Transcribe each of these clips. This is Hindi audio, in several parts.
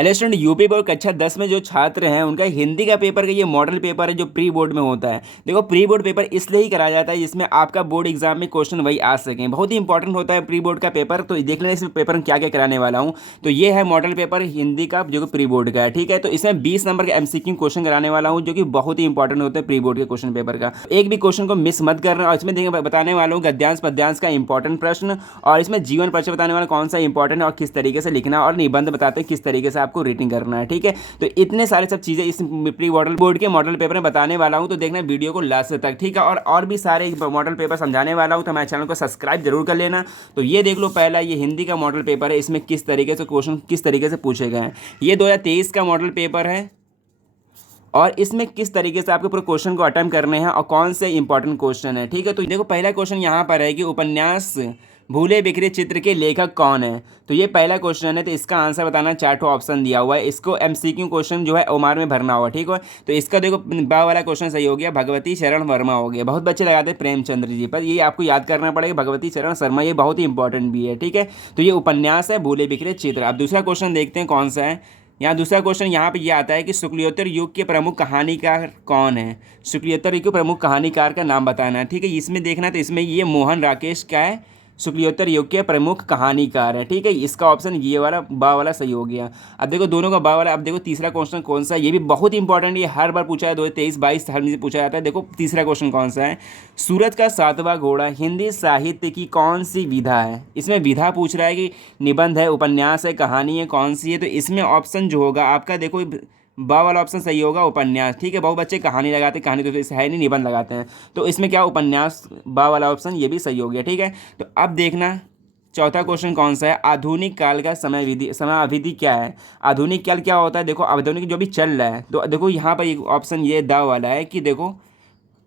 हेलो स्टूडेंट, यूपी बोर्ड कक्षा 10 में जो छात्र हैं उनका हिंदी का पेपर का ये मॉडल पेपर है जो प्री बोर्ड में होता है। देखो, प्री बोर्ड पेपर इसलिए ही कराया जाता है जिसमें आपका बोर्ड एग्जाम में क्वेश्चन वही आ सकें। बहुत ही इंपॉर्टेंट होता है प्री बोर्ड का पेपर। तो देख लेना इसमें पेपर में क्या क्या कराने वाला हूँ। तो ये है मॉडल पेपर हिंदी का जो कि प्री बोर्ड का है, ठीक है। तो इसमें 20 नंबर का एमसीक्यू क्वेश्चन कराने वाला हूँ जो कि बहुत ही इंपॉर्टेंट होता है प्री बोर्ड के क्वेश्चन पेपर का। एक भी क्वेश्चन को मिस मत करना। और इसमें देखिए बताने वाला हूँ गद्यांश पद्यांश का इंपॉर्टेंट प्रश्न, और इसमें जीवन परिचय बताने वाला कौन सा इंपॉर्टेंट है और किस तरीके से लिखना, और निबंध बताते हैं किस तरीके से आपको रीडिंग करना है, ठीक है। तो इतने सारे सब चीज़ें इस प्री मॉडल बोर्ड के मॉडल पेपर में बताने वाला हूँ। तो देखना वीडियो को लास्ट तक, ठीक है। और भी सारे मॉडल पेपर समझाने वाला हूँ, तो हमारे चैनल को सब्सक्राइब जरूर कर लेना। तो ये देख लो, पहला ये हिंदी का मॉडल पेपर है। इसमें किस तरीके से क्वेश्चन किस तरीके से पूछे गए हैं। ये 2023 का मॉडल पेपर है और इसमें किस तरीके से आपके पूरे क्वेश्चन को अटेम्प्ट करने हैं और कौन से इंपॉर्टेंट क्वेश्चन है, ठीक है। तो देखो, पहला क्वेश्चन यहाँ पर है कि उपन्यास भूले बिखरे चित्र के लेखक कौन है। तो ये पहला क्वेश्चन है। तो इसका आंसर बताना, 4 ऑप्शन दिया हुआ है। इसको एमसीक्यू क्वेश्चन जो है ओमार में भरना होगा, ठीक है। तो इसका देखो, बा वाला क्वेश्चन सही हो गया, भगवती शरण वर्मा हो गया। बहुत बच्चे लगाते हैं प्रेमचंद्र जी पर, ये आपको याद करना पड़ेगा। भगवती शरण शर्मा ये बहुत ही इंपॉर्टेंट भी है, ठीक है। तो ये उपन्यास है भूले बिखरे चित्र। अब दूसरा क्वेश्चन देखते हैं कौन सा है। यहाँ दूसरा क्वेश्चन यहाँ पे ये आता है कि शुक्लियोत्तर युग के प्रमुख कहानीकार कौन है। शुक्लियोत्तर युग के प्रमुख कहानीकार का नाम बताना है, ठीक है। इसमें देखना, तो इसमें ये मोहन राकेश का है, शुक्लियोत्तर युग के प्रमुख कहानीकार है, ठीक है। इसका ऑप्शन ये वाला बा वाला सही हो गया। अब देखो दोनों का बा वाला। अब देखो तीसरा क्वेश्चन कौन सा है, ये भी बहुत इंपॉर्टेंट, ये हर बार पूछा है, 2023-22 हर में से पूछा जाता है। देखो तीसरा क्वेश्चन कौन सा है, सूरज का सातवां घोड़ा हिंदी साहित्य की कौन सी विधा है। इसमें विधा पूछ रहा है कि निबंध है, उपन्यास है, कहानी है, कौन सी है। तो इसमें ऑप्शन जो होगा आपका, देखो बा वाला ऑप्शन सही होगा, उपन्यास, ठीक है। बहुत बच्चे कहानी लगाते हैं, कहानी तो इसे है नहीं, निबंध लगाते हैं। तो इसमें क्या उपन्यास, बा वाला ऑप्शन ये भी सही हो गया, ठीक है। तो अब देखना चौथा क्वेश्चन कौन सा है, आधुनिक काल का समय विधि समय अवधि क्या है। आधुनिक काल क्या होता है, देखो आधुनिक जो भी चल रहा है। तो देखो यहाँ पर एक ऑप्शन ये दा वाला है कि देखो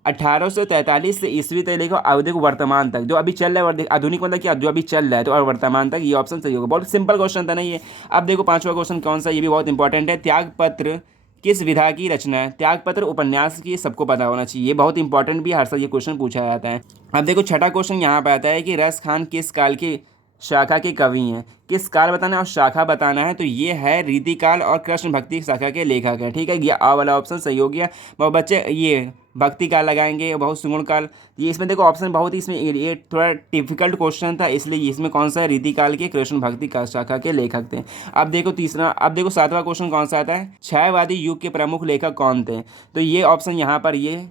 1843 से ईस्वी तक देखो, अब देखो वर्तमान तक जो अभी चल रहा है। आधुनिक मतलब क्या, जो अभी चल रहा है। तो और वर्तमान तक, ये ऑप्शन सही होगा। बहुत सिंपल क्वेश्चन था ना ये। अब देखो पांचवा क्वेश्चन कौन सा, ये भी बहुत इंपॉर्टेंट है। त्यागपत्र किस विधा की रचना है। त्यागपत्र उपन्यास की सबको पता होना चाहिए, ये बहुत इंपॉर्टेंट भी है, हर साल ये क्वेश्चन पूछा जाता है। अब देखो छठा क्वेश्चन यहाँ पे आता है कि रस खान किस काल की शाखा के कवि हैं। किस काल बताना है और शाखा बताना है। तो ये है रीतिकाल और कृष्ण भक्ति शाखा के लेखक हैं, ठीक है। ये आ वाला ऑप्शन सही हो गया। बहुत बच्चे ये भक्ति काल लगाएंगे, बहुत सुगुण काल। ये इसमें देखो ऑप्शन बहुत ही, इसमें ये थोड़ा डिफिकल्ट क्वेश्चन था, इसलिए इसमें कौन सा है, रीतिकाल के कृष्ण भक्ति का शाखा के लेखक थे। अब देखो तीसरा, अब देखो सातवां क्वेश्चन कौन सा आता है, छायावादी युग के प्रमुख लेखक कौन थे। तो ये ऑप्शन यहाँ पर ये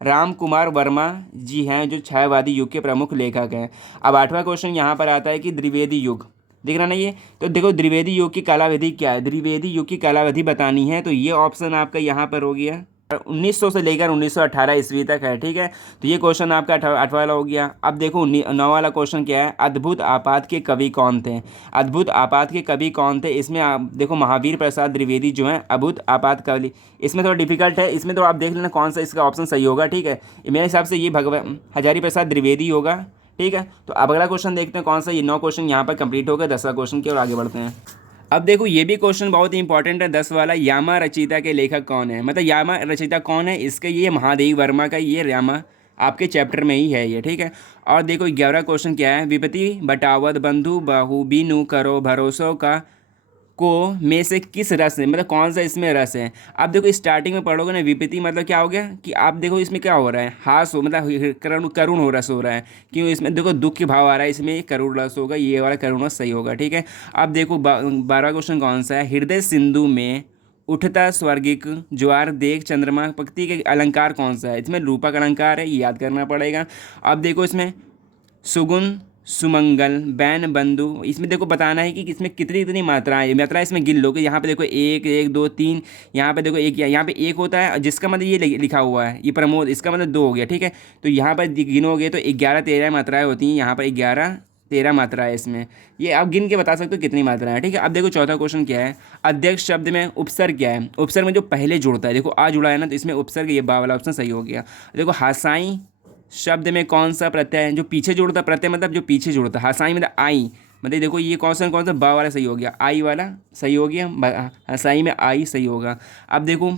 राम कुमार वर्मा जी हैं, जो छायावादी युग के प्रमुख लेखक हैं। अब आठवां क्वेश्चन यहाँ पर आता है कि द्विवेदी युग, दिख रहा ना ये। तो देखो द्विवेदी युग की कालावधि क्या है, द्विवेदी युग की कालावधि बतानी है। तो ये ऑप्शन आपका यहाँ पर हो गया 1900 से लेकर 1918 ईस्वी तक है, ठीक है। तो ये क्वेश्चन आपका आठवां वाला हो गया। अब देखो नौ वाला क्वेश्चन क्या है, अद्भुत आपात के कवि कौन थे। अद्भुत आपात के कवि कौन थे, इसमें आप देखो महावीर प्रसाद द्विवेदी जो हैं अद्भुत आपात कवि। इसमें थोड़ा डिफिकल्ट है, इसमें तो आप देख लेना कौन सा इसका ऑप्शन सही होगा, ठीक है। मेरे हिसाब से ये हजारी प्रसाद द्विवेदी होगा, ठीक है। तो अब अगला क्वेश्चन देखते हैं कौन सा। ये 9 क्वेश्चन यहाँ पर कंप्लीट हो गए, 10वां क्वेश्चन की ओर आगे बढ़ते हैं। अब देखो ये भी क्वेश्चन बहुत ही इंपॉर्टेंट है, 10 वाला। यामा रचयिता के लेखक कौन है, मतलब यामा रचयिता कौन है इसके, ये महादेवी वर्मा का ये यामा आपके चैप्टर में ही है ये, ठीक है। और देखो 11वां क्वेश्चन क्या है, विपति बटावत बंधु बाहु बीनु करो भरोसों का को में से किस रस है, मतलब कौन सा इसमें रस है। आप देखो स्टार्टिंग में पढ़ोगे ना, विपत्ति मतलब क्या हो गया कि आप देखो इसमें क्या हो रहा है, हास हो, मतलब करुण करुण हो रस हो रहा है। क्यों, इसमें देखो दुख के भाव आ रहा है, इसमें करुण रस होगा, ये वाला करुण रस सही होगा, ठीक है। अब देखो 12वां क्वेश्चन कौन सा है, हृदय सिंधु में उठता स्वर्गिक ज्वार देख चंद्रमा पक्ति के अलंकार कौन सा है। इसमें रूपक अलंकार है, ये याद करना पड़ेगा। अब देखो इसमें सुगुण सुमंगल बैन बंधु, इसमें देखो बताना है कि इसमें कितनी कितनी मात्राएं, मात्रा इसमें गिन लो कि यहाँ पे देखो 1 1 2 3, यहाँ पे देखो एक, यहाँ पे 1 होता है जिसका मतलब ये लिखा हुआ है ये प्रमोद, इसका मतलब 2 हो गया, ठीक है। तो यहाँ पर गिनोगे तो 11 13 मात्राएं होती हैं, यहाँ पर 11 13 मात्रा है इसमें, ये आप गिन के बता सकते हो कितनी मात्रा है, ठीक है। अब देखो चौथा क्वेश्चन क्या है, अध्यक्ष शब्द में उपसर्ग क्या है। उपसर्ग में जो पहले जुड़ता है, देखो आ जुड़ा है ना, तो इसमें उपसर्ग, ये बा वाला ऑप्शन सही हो गया। देखो हासाई शब्द में कौन सा प्रत्यय है, जो पीछे जुड़ता, प्रत्यय मतलब जो पीछे जुड़ता, हसाई मतलब आई, मतलब देखो ये कौन सा बा वाला सही हो गया, आई वाला सही हो गया, हसाई में आई सही होगा। अब देखो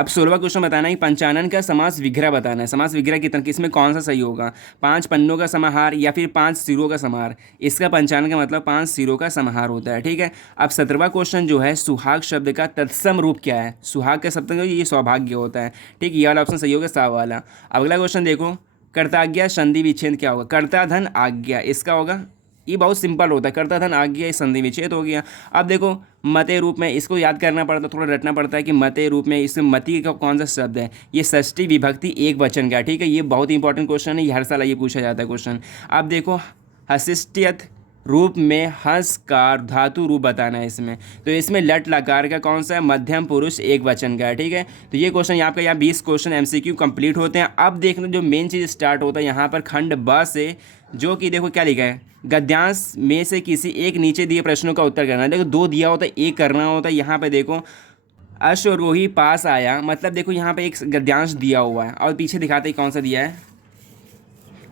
अब 16वां क्वेश्चन बताना है कि पंचानन का समास विग्रह बताना है। समास विग्रह कितना, किसमें कौन सा सही होगा, 5 पन्नों का समाहार या फिर 5 सिरों का समाहार। इसका पंचानन का मतलब 5 सिरों का समाहार होता है। ठीक है, अब 17वां क्वेश्चन जो है सुहाग शब्द का तत्सम रूप क्या है। सुहाग का शब्द ये सौभाग्य होता है। ठीक, ये वाला ऑप्शन सही होगा, सा वाला। अगला क्वेश्चन देखो, कर्ताज्ञा संधि विच्छेद क्या होगा। कर्ता धन आज्ञा, इसका होगा, ये बहुत सिंपल होता है, कर्ता धन आज्ञा, ये संधि विच्छेद हो गया। अब देखो मते रूप में, इसको याद करना पड़ता है, थोड़ा रटना पड़ता है कि मते रूप में इस मति का कौन सा शब्द है। ये षष्ठी विभक्ति एक वचन का। ठीक है, ये बहुत इंपॉर्टेंट क्वेश्चन है, ये हर साल ये पूछा जाता है क्वेश्चन। अब देखो हसिष्ठ्यत रूप में हंस का धातु रूप बताना है इसमें, तो इसमें लट लकार का कौन सा है, मध्यम पुरुष एक वचन का है। ठीक है, तो ये क्वेश्चन आपका यहाँ 20 क्वेश्चन एमसीक्यू कंप्लीट होते हैं। अब देखना जो मेन चीज़ स्टार्ट होता है यहाँ पर खंड ब से, जो कि देखो क्या लिखा है, गद्यांश में से किसी एक नीचे दिए प्रश्नों का उत्तर करना है। देखो 2 दिया होता है, एक करना होता है। यहाँ पे देखो अश्वरोही पास आया, मतलब देखो यहाँ पे एक गद्यांश दिया हुआ है और पीछे दिखाते हैं कौन सा दिया है,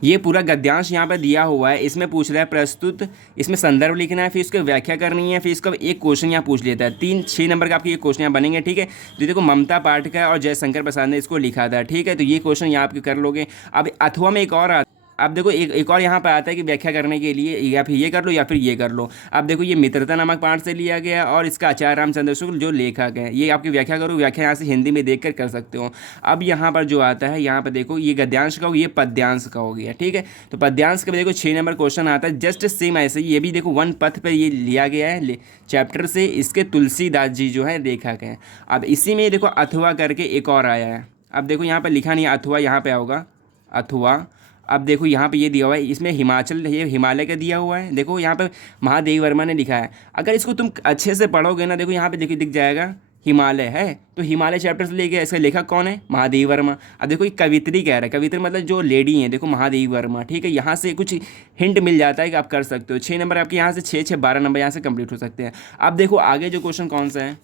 ये पूरा गद्यांश यहाँ पे दिया हुआ है। इसमें पूछ रहा है प्रस्तुत, इसमें संदर्भ लिखना है, फिर इसको व्याख्या करनी है, फिर इसका एक क्वेश्चन यहाँ पूछ लेता है। 3-6 नंबर का आपके ये क्वेश्चन यहाँ बनेंगे। ठीक है, तो देखो ममता पाठक और जयशंकर प्रसाद ने इसको लिखा था। ठीक है, तो ये क्वेश्चन यहाँ आपके कर लोगे। अब अथवा में एक और अब देखो एक और यहाँ पर आता है कि व्याख्या करने के लिए या फिर ये कर लो या फिर ये कर लो। अब देखो ये मित्रता नामक पाठ से लिया गया और इसका आचार्य रामचंद्र शुक्ल जो लेखक है, ये आपकी व्याख्या करो, व्याख्या यहाँ से हिंदी में देख कर सकते हो। अब यहाँ पर जो आता है, यहाँ पर देखो ये गद्यांश का हो, ये पद्यांश का हो गया। ठीक है, तो पद्यांश का देखो 6 नंबर क्वेश्चन आता है, जस्ट सेम ऐसे ही ये भी देखो वन पथ पर ये लिया गया है चैप्टर से, इसके तुलसीदास जी जो है लेखक हैं। अब इसी में देखो अथवा करके एक और आया है। अब देखो यहाँ पर लिखा नहीं है अथवा, यहाँ पर होगा अथवा। अब देखो यहाँ पे ये दिया हुआ है, इसमें हिमाचल, ये हिमालय का दिया हुआ है। देखो यहाँ पे महादेवी वर्मा ने लिखा है। अगर इसको तुम अच्छे से पढ़ोगे ना, देखो यहाँ पे देखो दिख जाएगा हिमालय है, तो हिमालय चैप्टर से लेके इसका लेखक कौन है, महादेवी वर्मा। अब देखो ये कवित्री कह रहा है, कवित्री मतलब जो लेडी हैं, देखो महादेवी वर्मा। ठीक है, यहाँ से कुछ हिंट मिल जाता है कि आप कर सकते हो। 6 नंबर आपके यहाँ से 6 12 नंबर यहाँ से कंप्लीट हो सकते हैं। अब देखो आगे जो क्वेश्चन कौन सा है,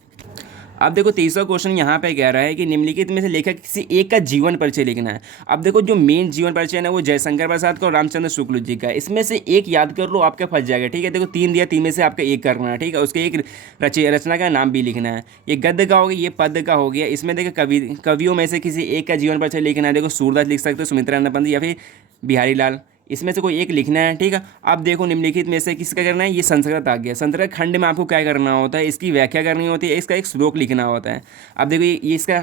अब देखो 30वां क्वेश्चन यहाँ पे कह रहा है कि निम्नलिखित में से लेखक किसी एक का जीवन परिचय लिखना है। अब देखो जो मेन जीवन परिचय है ना, वो जयशंकर प्रसाद का और रामचंद्र शुक्ल जी का। इसमें से एक याद कर लो, आपका फंस जाएगा। ठीक है, देखो 3 दिया, 3 में से आपका एक करना है। ठीक है, उसके एक रचना का नाम भी लिखना है। ये गद्य का हो गया, ये पद का हो गया। इसमें देखो कवियों में से किसी एक का जीवन परिचय लिखना है। देखो सूरदास लिख सकते हो, सुमित्रा पंत या फिर बिहारी लाल, इसमें से कोई एक लिखना है। ठीक है, अब देखो निम्नलिखित में से किसका करना है, ये संस्कृत आ गया। संस्कृत खंड में आपको क्या करना होता है, इसकी व्याख्या करनी होती है, इसका एक श्लोक लिखना होता है। अब देखो ये इसका,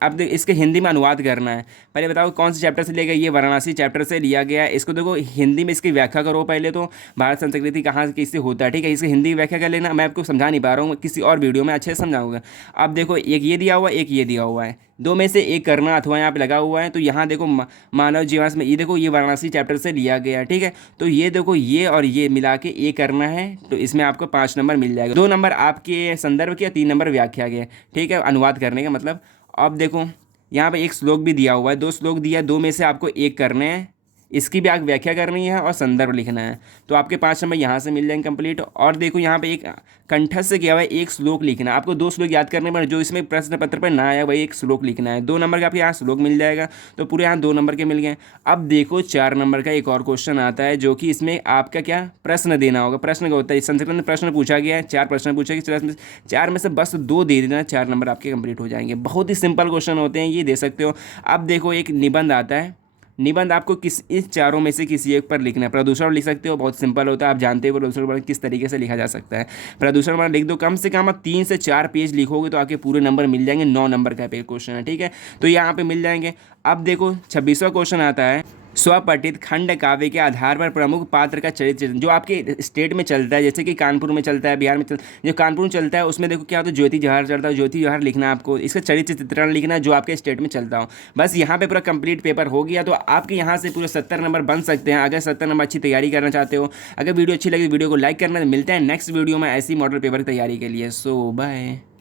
अब इसके हिंदी में अनुवाद करना है। पहले बताओ कौन से चैप्टर से लिया गया, ये वाराणसी चैप्टर से लिया गया है। इसको देखो हिंदी में इसकी व्याख्या करो पहले तो, भारत संस्कृति कहाँ किससे होता है। ठीक है, इसकी हिंदी व्याख्या कर लेना, मैं आपको समझा नहीं पा रहा हूँ, किसी और वीडियो में अच्छे से समझाऊंगा। अब देखो एक ये दिया हुआ है, एक ये दिया हुआ है, 2 में से एक करना अथवा यहाँ पे लगा हुआ है। तो यहाँ देखो मानव जीवांश में ये देखो ये वाराणसी चैप्टर से लिया गया। ठीक है, तो ये देखो ये और ये मिला के ये करना है, तो इसमें आपको 5 नंबर मिल जाएगा। 2 नंबर आपके संदर्भ के, 3 नंबर व्याख्या के। ठीक है, अनुवाद करने का मतलब। अब देखो यहाँ पे एक श्लोक भी दिया हुआ है, 2 श्लोक दिया है, 2 में से आपको एक करने हैं, इसकी भी आप व्याख्या करनी है और संदर्भ लिखना है। तो आपके 5 नंबर यहाँ से मिल जाएंगे कंप्लीट। और देखो यहाँ पे एक कंठस्थ से किया हुआ है, एक श्लोक लिखना है। आपको 2 श्लोक याद करने पर, जो इसमें प्रश्न पत्र पर ना आया वही एक श्लोक लिखना है। 2 नंबर का आपके यहाँ श्लोक मिल जाएगा, तो पूरे यहाँ 2 नंबर के मिल गए। अब देखो 4 नंबर का एक और क्वेश्चन आता है, जो कि इसमें आपका क्या प्रश्न देना होगा। प्रश्न का होता है, संस्कृत में प्रश्न पूछा गया है, 4 प्रश्न पूछा गया, 4 में से बस 2 दे देना, 4 नंबर आपके कंप्लीट हो जाएंगे। बहुत ही सिंपल क्वेश्चन होते हैं, ये दे सकते हो। अब देखो एक निबंध आता है, निबंध आपको इस चारों में से किसी एक पर लिखना है। प्रदूषण लिख सकते हो, बहुत सिंपल होता है, आप जानते हो प्रदूषण वर्णन किस तरीके से लिखा जा सकता है। प्रदूषण वर्णन लिख दो, कम से कम आप 3 से 4 पेज लिखोगे तो आपके पूरे नंबर मिल जाएंगे। 9 नंबर का पेज क्वेश्चन है। ठीक है, तो यहाँ पे मिल जाएंगे। अब देखो 26वां क्वेश्चन आता है, स्वपठित खंड काव्य के आधार पर प्रमुख पात्र का चरित्र जो आपके स्टेट में चलता है, जैसे कि कानपुर में चलता है, बिहार में जो कानपुर में चलता है उसमें देखो क्या होता है, ज्योति जवाहर चलता है, ज्योति जवाहर लिखना है आपको, इसका चरित्र चित्रण लिखना है जो आपके स्टेट में चलता हो। बस यहाँ पे पूरा कंप्लीट पेपर हो गया, तो आपके यहाँ से पूरे 70 नंबर बन सकते हैं अगर 70 नंबर अच्छी तैयारी करना चाहते हो। अगर वीडियो अच्छी लगी वीडियो को लाइक करना। मिलते हैं नेक्स्ट वीडियो में ऐसी मॉडल पेपर की तैयारी के लिए। सो बाय।